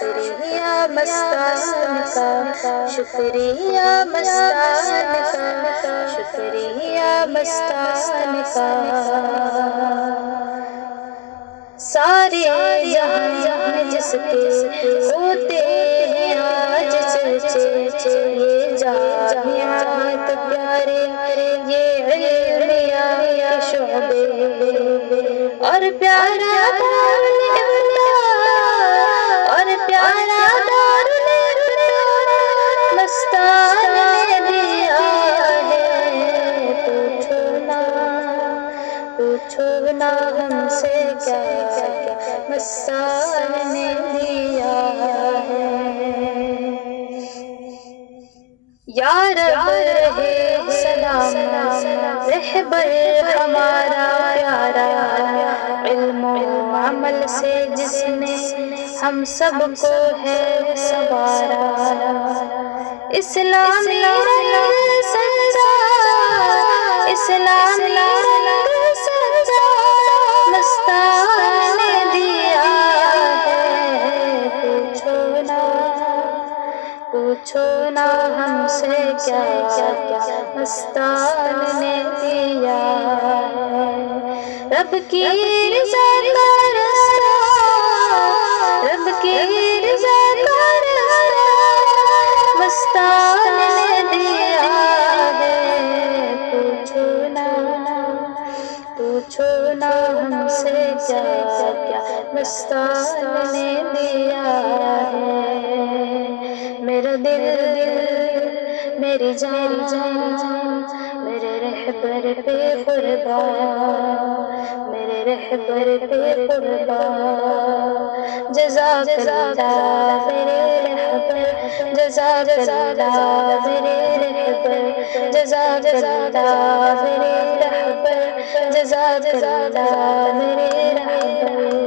شکریہ مستان کا، شکریہ مستان کا، شکریہ مستان کا۔ سارے جہاں میں جس کے ہوتے ہیں آج چرچے، یہ جامعات پیارے، یہ علمیہ کے شعبے، اور پیارا دارالفتہ، اور پیارا دارالفتہ مستان نے دیا ہے۔ پوچھو نا ہم سے کیا کیا مستان نے دیا ہے۔ یا رب رہے سلامت رہبر ہمارا پیارا، علم و عمل سے جس نے ہم سب کو ہے سنوارا، اسلامی رنگ سجا، اسلامی رنگ سجا مستان نے دیا ہے۔ پوچھو نا ہم سے کیا کیا مستان نے دیا ہے۔ رب کی رضا کا راستہ، رب کی رضا کا راستہ مستان نے دیا ہے۔ پوچھو نا ہم سے کیا کیا مستان نے دیا ہے۔ میرا دل میری جان میرے رہبر پہ قربان، میرے رہبر پہ قربان، جزاک اللہ میرے رہبر، جزاک اللہ میرے رہبر، جزاک اللہ میرے رہبر، جزاک اللہ میرے رہبر۔